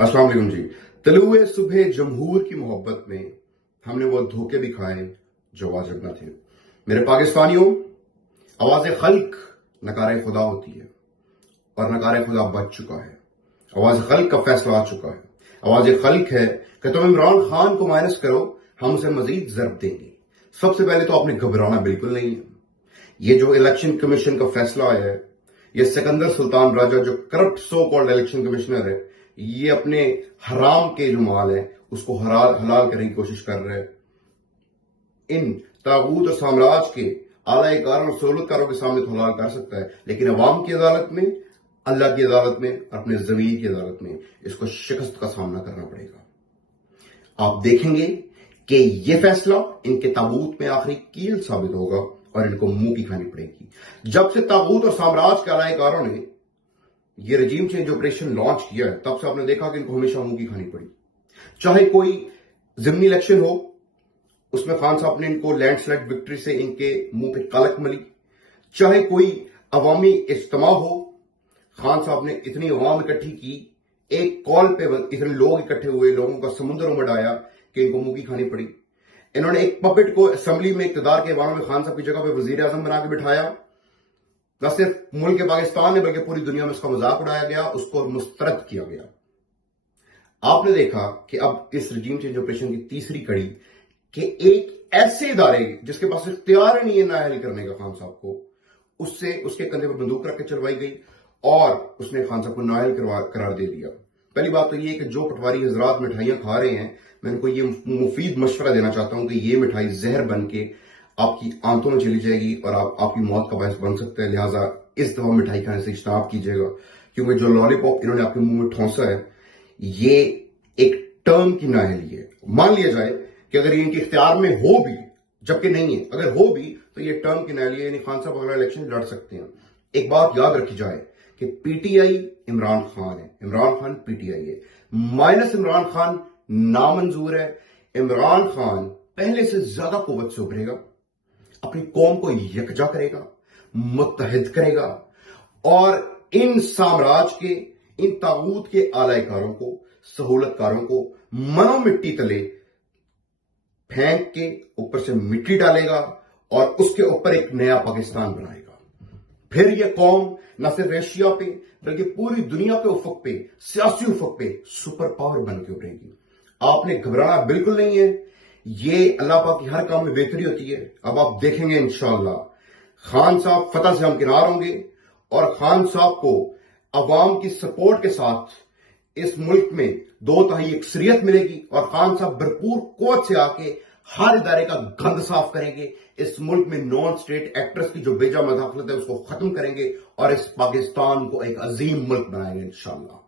अस्सलाम वालेकुम जी। तलुए सुबह जमहूर की मोहब्बत में हमने वो धोखे भी खाए जो वाजिब न थे। मेरे पाकिस्तानियों, आवाज खल्क नकारे खुदा होती है और नकारे खुदा बच चुका है। आवाज खल्क का फैसला आ चुका है। आवाज खल्क है कि तुम इमरान खान को माइनस करो, हम उसे मजीद जरब देंगे। सबसे पहले तो आपने घबराना बिल्कुल नहीं है। ये जो इलेक्शन कमीशन का फैसला आया है, ये सिकंदर सुल्तान राजा जो corrupt so called election commissioner है, ये अपने हराम के जो माल है उसको हलाल करने की कोशिश कर रहे हैं। इन तागूत और साम्राज्य के आलाकारों और सहूलतकारों के सामने तो हलाल कर सकता है, लेकिन अवाम की अदालत में, अल्लाह की अदालत में, अपने जमीर की अदालत में इसको शिकस्त का सामना करना पड़ेगा। आप देखेंगे कि यह फैसला इनके ताबूत में आखिरी कील साबित होगा और इनको मुंह की खानी पड़ेगी। जब से ताबूत और साम्राज्य के आलाकारों ने ये रजीम चेंज ऑपरेशन लॉन्च किया है, तब से आपने देखा कि इनको हमेशा मुंह की खानी पड़ी। चाहे कोई जिमनी इलेक्शन हो, उसमें खान साहब ने इनको लैंडस्लाइड विक्ट्री से इनके मुंह पे कलक मली। चाहे कोई अवामी इज्तिमा हो, खान साहब ने इतनी अवाम इकट्ठी की, एक कॉल पे इतने लोग इकट्ठे हुए, लोगों का समुद्र उमड़ आया कि इनको मुंह की खानी पड़ी। इन्होंने एक पपेट को असेंबली में इक्तदार के ऐवानों में खान साहब की जगह पे वजीर आजम बना के बिठाया। न सिर्फ मुल्क पाकिस्तान में बल्कि पूरी दुनिया में उसका मजाक उड़ाया गया, उसको मुस्तरद किया गया। आपने देखा कि अब इस रजीम चेंज ऑपरेशन की तीसरी कड़ी कि एक ऐसे इदारे जिसके पास इख्तियार नहीं है नाअहल करने का खान साहब को, उससे उसके कंधे पर बंदूक रख के चलवाई गई और उसने खान साहब को नाअहल करार दे दिया। पहली बात तो ये कि जो पटवारी हजरात मिठाइयां खा रहे हैं, मैं इनको ये मुफीद मशवरा देना चाहता हूं कि ये मिठाई जहर बन के आपकी आंतों में चली जाएगी और आपकी मौत का बायस बन सकता है। लिहाजा इस दफा मिठाई खाने से इज्तनाब कीजिएगा, क्योंकि जो लॉलीपॉप इन्होंने आपके मुंह में ठोंसा है, ये एक टर्म की नाअहली है। मान लिया जाए कि अगर ये इनके इख्तियार में हो भी, जबकि नहीं है, अगर हो भी तो ये टर्म की नाअहली है, यानी खान साहब अगला इलेक्शन लड़ सकते हैं। एक बात याद रखी जाए कि पीटीआई इमरान खान है, इमरान खान पीटीआई है। माइनस इमरान खान नामंजूर है। इमरान खान पहले से ज्यादा कुव्वत से उभरेगा, अपनी कौम को यकजा करेगा, मुत्तहिद करेगा और इन साम्राज्य के, इन तागूत के आलाकारों को, सहूलतकारों को मनो मिट्टी तले फेंक के ऊपर से मिट्टी डालेगा और उसके ऊपर एक नया पाकिस्तान बनाएगा। फिर यह कौम न सिर्फ एशिया पे बल्कि पूरी दुनिया के उफक पे, सियासी उफक पे सुपर पावर बन के उभरेगी। आपने घबराना बिल्कुल नहीं है। ये अल्लाह पाक की हर काम में बेहतरी होती है। अब आप देखेंगे इंशाअल्लाह खान साहब फतह से हमकिनार होंगे और खान साहब को अवाम की सपोर्ट के साथ इस मुल्क में 2/3 अक्सरियत मिलेगी और खान साहब भरपूर कुव्वत से आके हर इदारे का गंद साफ करेंगे। इस मुल्क में नॉन स्टेट एक्टर्स की जो बेजा मदाखलत है उसको खत्म करेंगे और इस पाकिस्तान को एक अजीम मुल्क बनाएंगे इंशाअल्लाह।